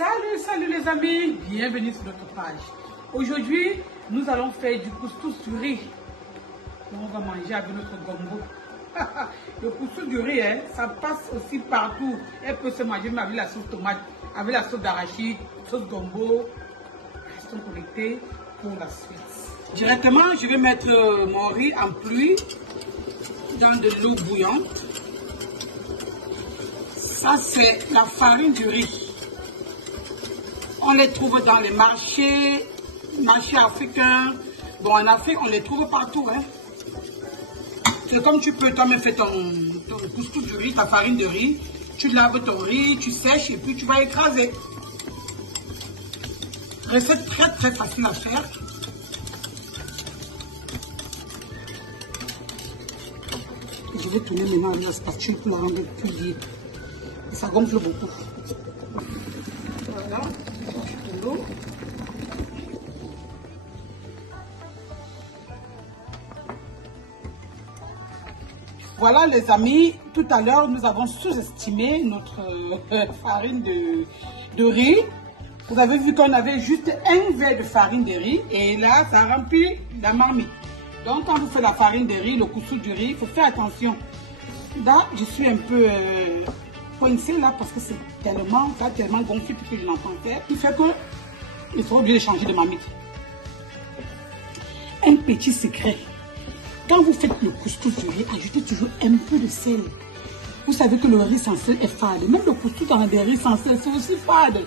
Salut les amis, bienvenue sur notre page. Aujourd'hui, nous allons faire du couscous du riz. On va manger avec notre gombo. Le couscous du riz, hein, ça passe aussi partout. Elle peut se manger même avec la sauce tomate, avec la sauce d'arachide, sauce gombo. Restons connectés pour la suite. Directement, je vais mettre mon riz en pluie dans de l'eau bouillante. Ça, c'est la farine du riz. On les trouve dans les marchés africains. Bon, en Afrique, on les trouve partout. Hein. C'est comme tu peux toi-même faire ton couscous du riz, ta farine de riz. Tu laves ton riz, tu sèches et puis tu vas écraser. Recette très facile à faire. Je vais tourner maintenant avec la spatule pour la rendre plus liée. Ça gonfle beaucoup. Voilà, de l'eau. Voilà les amis, tout à l'heure nous avons sous-estimé notre farine de riz. Vous avez vu qu'on avait juste un verre de farine de riz et là ça remplit la marmite. Donc quand vous faites la farine de riz, le couscous du riz, il faut faire attention. Là je suis un peu coincée là parce que c'est tellement gonflé que je n'entends faire. Il fait que il faut oublier de changer de marmite. Un petit secret. Quand vous faites le couscous du riz, ajoutez toujours un peu de sel. Vous savez que le riz sans sel est fade. Même le couscous dans des riz sans sel, c'est aussi fade.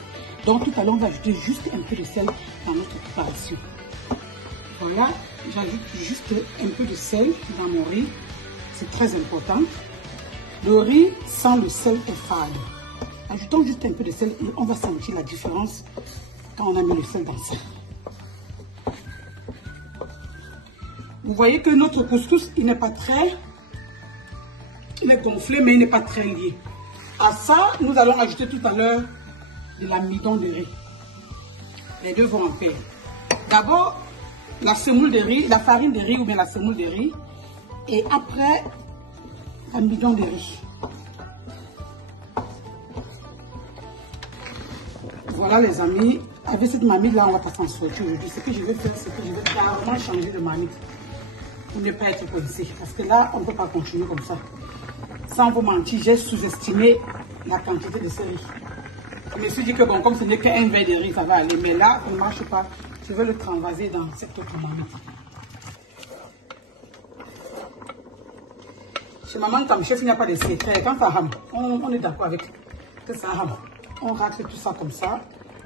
Donc tout à l'heure, on va ajouter juste un peu de sel dans notre préparation. Voilà, j'ajoute juste un peu de sel dans mon riz. C'est très important. Le riz sans le sel est fade. Ajoutons juste un peu de sel et on va sentir la différence quand on a mis le sel dans ça. Vous voyez que notre couscous, il n'est pas très... Il est gonflé, mais il n'est pas très lié. À ça, nous allons ajouter tout à l'heure de l'amidon de riz. Les deux vont en pair. D'abord, la semoule de riz, la farine de riz ou bien la semoule de riz. Et après, l'amidon de riz. Voilà les amis. Avec cette marmite là, on va pas s'en sortir aujourd'hui. Ce que je vais faire, c'est que je vais carrément changer de marmite. Pour ne pas être coincé. Parce que là, on ne peut pas continuer comme ça. Sans vous mentir, j'ai sous-estimé la quantité de ce riz. Je me suis dit que bon, comme ce n'est qu'un verre de riz, ça va aller. Mais là, ça ne marche pas. Je vais le transvaser dans cette autre marmite. Chez maman, comme chef, il n'y a pas de secret. Quand ça rame, on est d'accord avec que ça rame. On racle tout ça comme ça.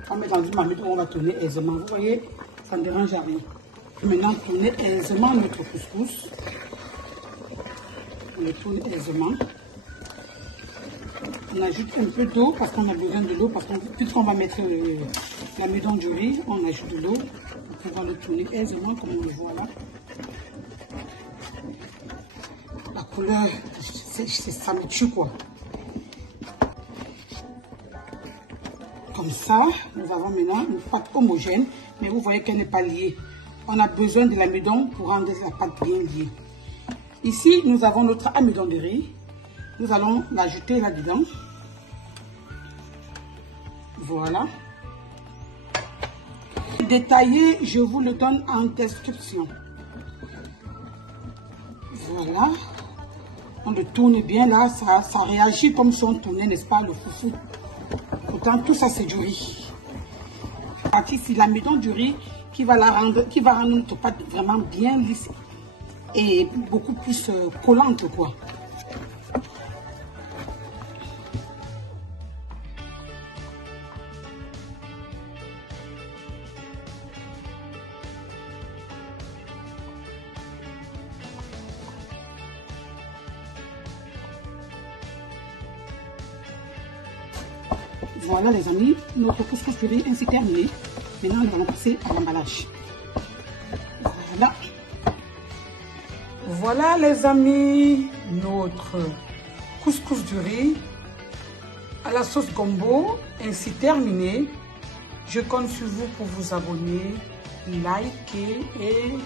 On met dans une marmite où on va tourner aisément. Vous voyez, ça ne dérange à rien. Maintenant, tournez aisément notre couscous. On le tourne aisément. On ajoute un peu d'eau parce qu'on a besoin de l'eau. Parce que puisqu'on va mettre l'amidon du riz, on ajoute de l'eau pour pouvoir le tourner aisément comme on le voit là. La couleur, ça me tue quoi. Comme ça, nous avons maintenant une pâte homogène, mais vous voyez qu'elle n'est pas liée. On a besoin de l'amidon pour rendre la pâte bien liée. Ici, nous avons notre amidon de riz. Nous allons l'ajouter là-dedans. Voilà. Détaillé, je vous le donne en description. Voilà. On le tourne bien là, ça réagit comme si on tournait, n'est-ce pas, le foufou. Pourtant, tout ça, c'est du riz. C'est l'amidon du riz qui va rendre notre pâte vraiment bien lisse et beaucoup plus collante, quoi. Voilà les amis, notre couscous du riz ainsi terminé. Maintenant, nous allons passer à l'emballage. Voilà. Voilà les amis, notre couscous du riz à la sauce gombo ainsi terminé. Je compte sur vous pour vous abonner, liker et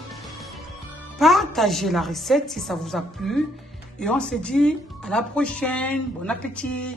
partager la recette si ça vous a plu. Et on se dit à la prochaine. Bon appétit!